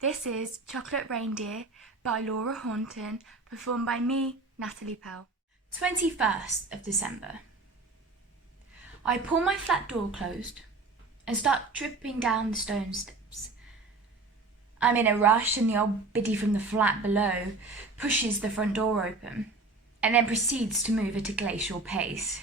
This is Chocolate Reindeer by Laura Hornton, performed by me, Natalie Pell. 21st of December. I pull my flat door closed and start tripping down the stone steps. I'm in a rush and the old biddy from the flat below pushes the front door open and then proceeds to move at a glacial pace.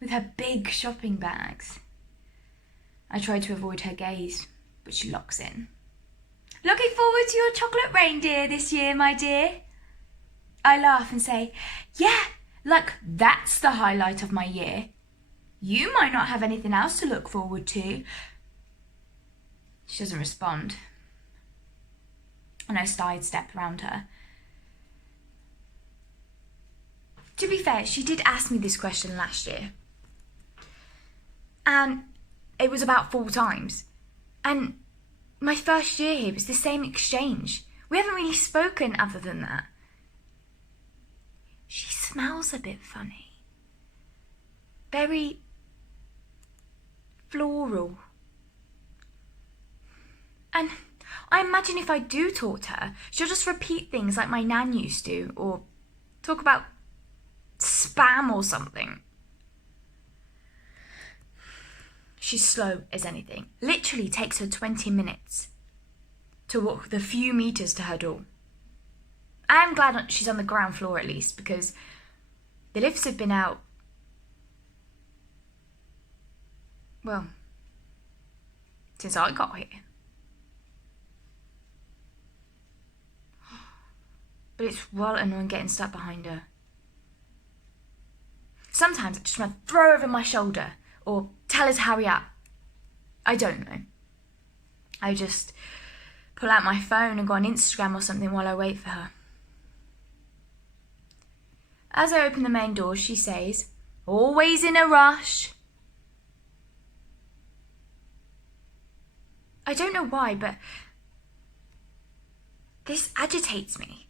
With her big shopping bags. I try to avoid her gaze, but she locks in. Looking forward to your chocolate reindeer this year, my dear. I laugh and say, yeah, like that's the highlight of my year. You might not have anything else to look forward to. She doesn't respond. And I sidestep around her. To be fair, she did ask me this question last year. And it was about 4 times. And my first year here was the same exchange. We haven't really spoken other than that. She smells a bit funny. Very floral. And I imagine if I do talk to her, she'll just repeat things like my nan used to, or talk about spam or something. She's slow as anything. Literally takes her 20 minutes to walk the few meters to her door. I'm glad she's on the ground floor at least, because the lifts have been out, well, since I got here. But it's well annoying getting stuck behind her. Sometimes I just want to throw her over my shoulder or tell her to hurry up. I don't know. I just pull out my phone and go on Instagram or something while I wait for her. As I open the main door, she says, always in a rush. I don't know why, but this agitates me.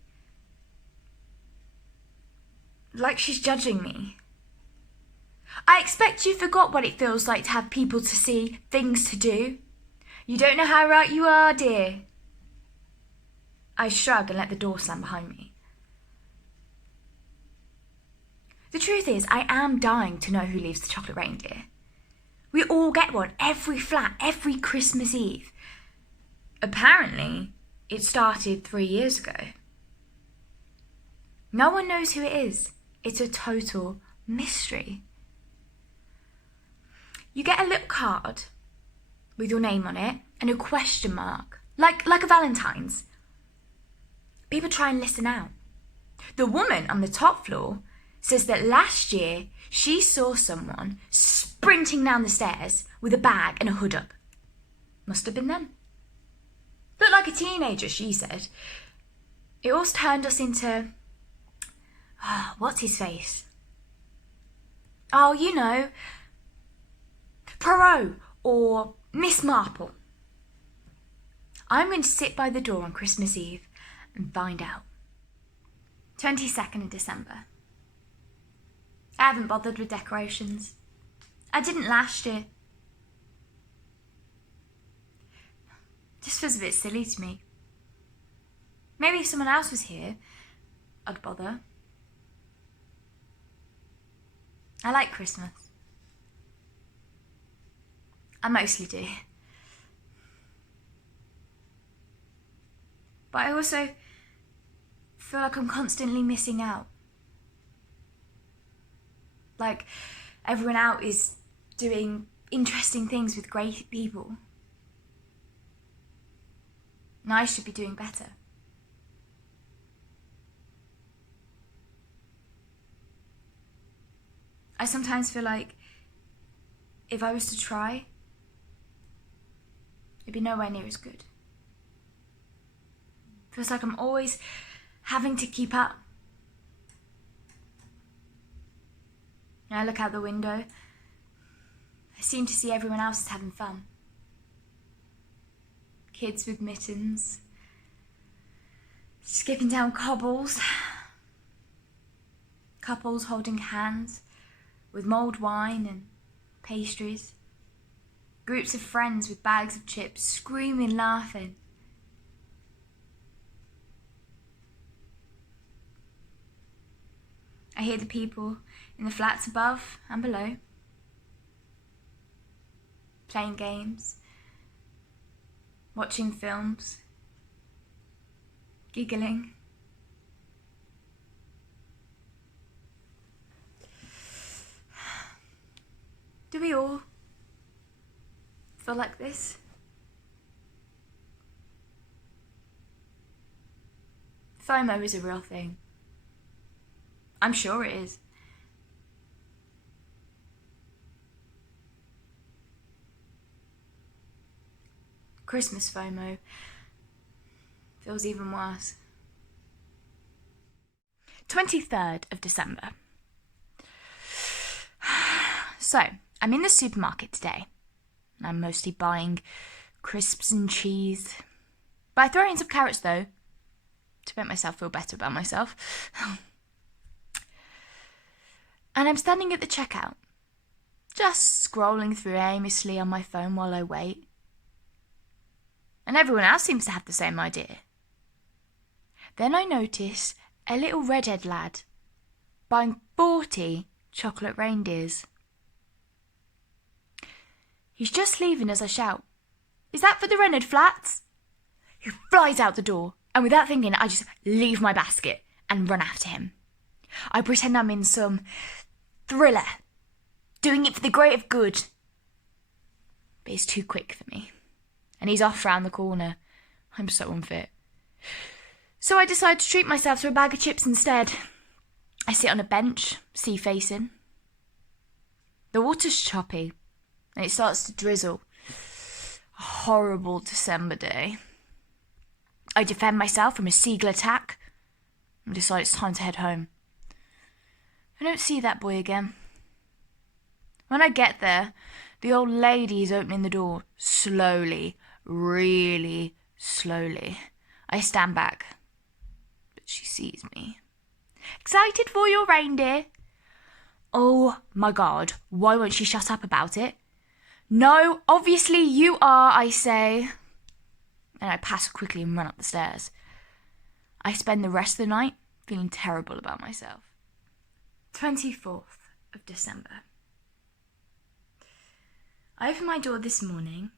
Like she's judging me. I expect you forgot what it feels like to have people to see, things to do. You don't know how right you are, dear. I shrug and let the door slam behind me. The truth is, I am dying to know who leaves the chocolate reindeer. We all get one, every flat, every Christmas Eve. Apparently, it started 3 years ago. No one knows who it is. It's a total mystery. You get a little card with your name on it and a question mark, like a Valentine's. People try and listen out. The woman on the top floor says that last year she saw someone sprinting down the stairs with a bag and a hood up. Must have been them. Looked like a teenager, she said. It all turned us into, what's his face? Oh, you know, Perot or Miss Marple. I'm going to sit by the door on Christmas Eve and find out. 22nd of December. I haven't bothered with decorations. I didn't last year. Just feels a bit silly to me. Maybe if someone else was here, I'd bother. I like Christmas. I mostly do. But I also feel like I'm constantly missing out. Like everyone out is doing interesting things with great people. And I should be doing better. I sometimes feel like if I was to try, it'd be nowhere near as good. Feels like I'm always having to keep up. When I look out the window, I seem to see everyone else is having fun. Kids with mittens, skipping down cobbles, couples holding hands with mulled wine and pastries, groups of friends with bags of chips screaming, laughing, I hear the people in the flats above and below, playing games, watching films, giggling. Do we all feel like this? FOMO is a real thing. I'm sure it is. Christmas FOMO feels even worse. 23rd of December. So, I'm in the supermarket today. I'm mostly buying crisps and cheese. But I throw in some carrots though, to make myself feel better about myself. And I'm standing at the checkout, just scrolling through aimlessly on my phone while I wait. And everyone else seems to have the same idea. Then I notice a little redhead lad buying 40 chocolate reindeers. He's just leaving as I shout, "Is that for the rented flats?" He flies out the door, and without thinking, I just leave my basket and run after him. I pretend I'm in some thriller, doing it for the greater good. But he's too quick for me, and he's off round the corner. I'm so unfit. So I decide to treat myself to a bag of chips instead. I sit on a bench, sea facing. The water's choppy, and it starts to drizzle. A horrible December day. I defend myself from a seagull attack and decide it's time to head home. I don't see that boy again. When I get there, the old lady is opening the door slowly, really slowly. I stand back, but she sees me. "Excited for your reindeer?" "Oh my God, why won't she shut up about it?" "No, obviously you are," I say. And I pass her quickly and run up the stairs. I spend the rest of the night feeling terrible about myself. 24th of December. I opened my door this morning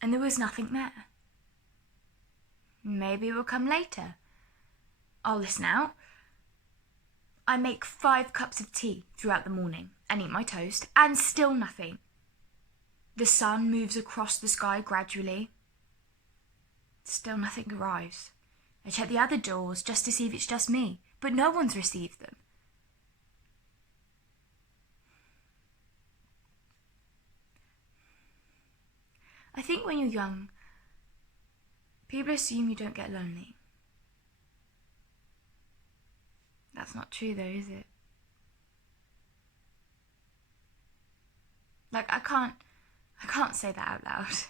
and there was nothing there. Maybe it will come later. I'll listen out. I make 5 cups of tea throughout the morning and eat my toast, and still nothing. The sun moves across the sky gradually. Still nothing arrives. I check the other doors just to see if it's just me, but no one's received them. I think when you're young, people assume you don't get lonely. That's not true though, is it? Like, I can't say that out loud.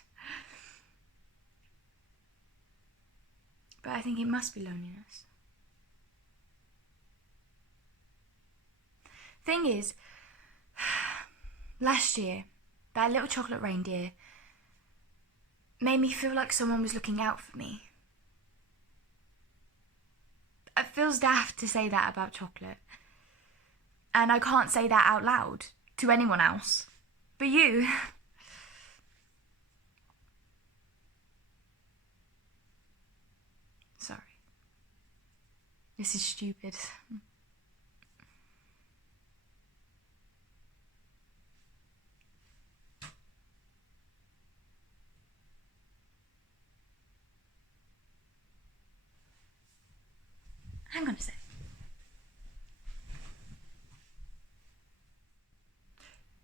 But I think it must be loneliness. Thing is, last year, that little chocolate reindeer made me feel like someone was looking out for me. It feels daft to say that about chocolate. And I can't say that out loud to anyone else. But you. Sorry. This is stupid. Hang on a sec.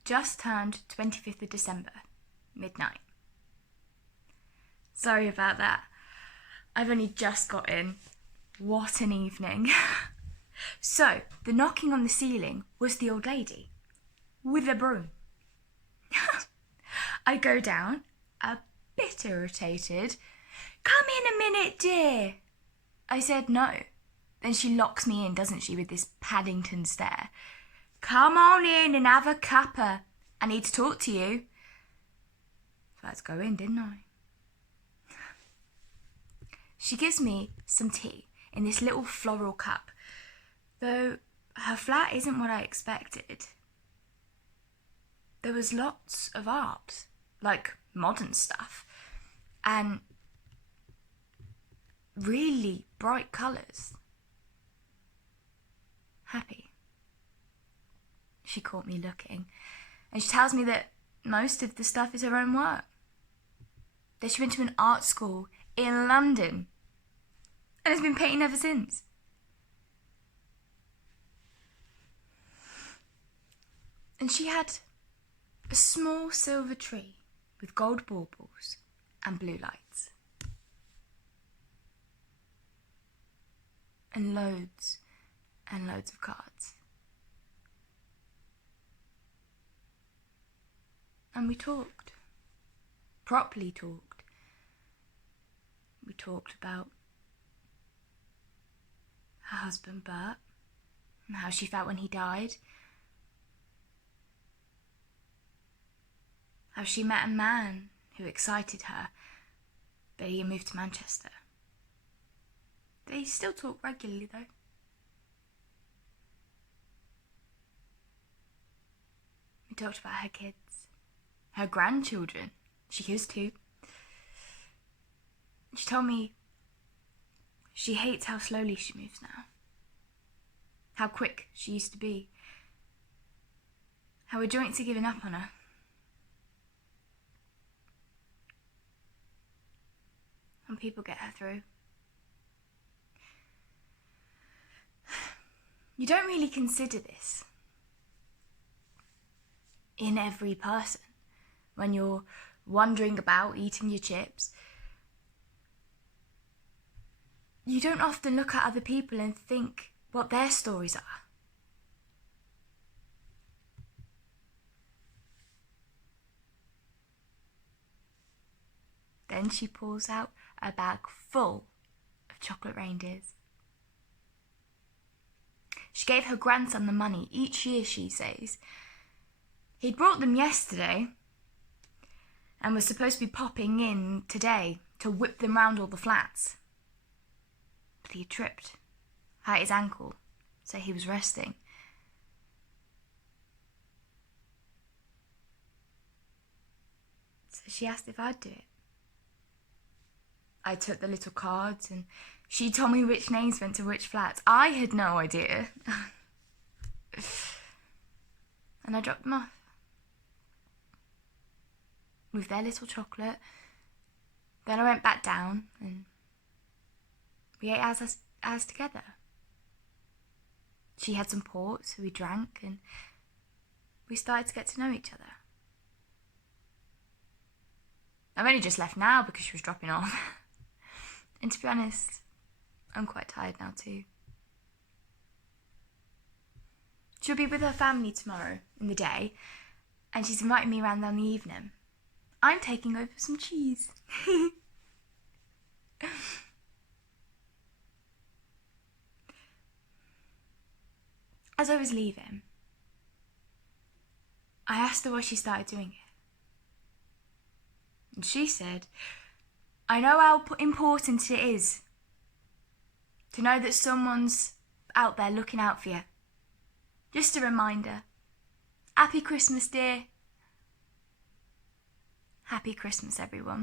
Just turned 25th of December, midnight. Sorry about that. I've only just got in. What an evening. So, the knocking on the ceiling was the old lady with a broom. I go down, a bit irritated. "Come in a minute, dear." I said no. Then she locks me in, doesn't she, with this Paddington stare. "Come on in and have a cuppa. I need to talk to you." So let's go in, didn't I? She gives me some tea in this little floral cup. Though her flat isn't what I expected. There was lots of art, like modern stuff, and really bright colours. Happy. She caught me looking, and she tells me that most of the stuff is her own work. That she went to an art school in London and has been painting ever since. And she had a small silver tree with gold baubles and blue lights. And loads of cards. And we talked. Properly talked. We talked about her husband Bert and how she felt when he died. How she met a man who excited her, but he had moved to Manchester. They still talk regularly though. We talked about her kids, her grandchildren. She has two. She told me she hates how slowly she moves now. How quick she used to be. How her joints are giving up on her. And people get her through. You don't really consider this in every person when you're wandering about eating your chips. You don't often look at other people and think what their stories are. Then she pulls out a bag full of chocolate reindeers. She gave her grandson the money each year, she says. He'd brought them yesterday and was supposed to be popping in today to whip them round all the flats. But he had tripped, hurt his ankle, so he was resting. So she asked if I'd do it. I took the little cards and she told me which names went to which flats. I had no idea. And I dropped them off. With their little chocolate. Then I went back down and we ate as together. She had some port, so we drank and we started to get to know each other. I've only just left now because she was dropping off. And to be honest, I'm quite tired now too. She'll be with her family tomorrow in the day, and she's inviting me around in the evening. I'm taking over some cheese. As I was leaving, I asked her why she started doing it. And she said, I know how important it is to know that someone's out there looking out for you. Just a reminder. Happy Christmas, dear. Happy Christmas, everyone.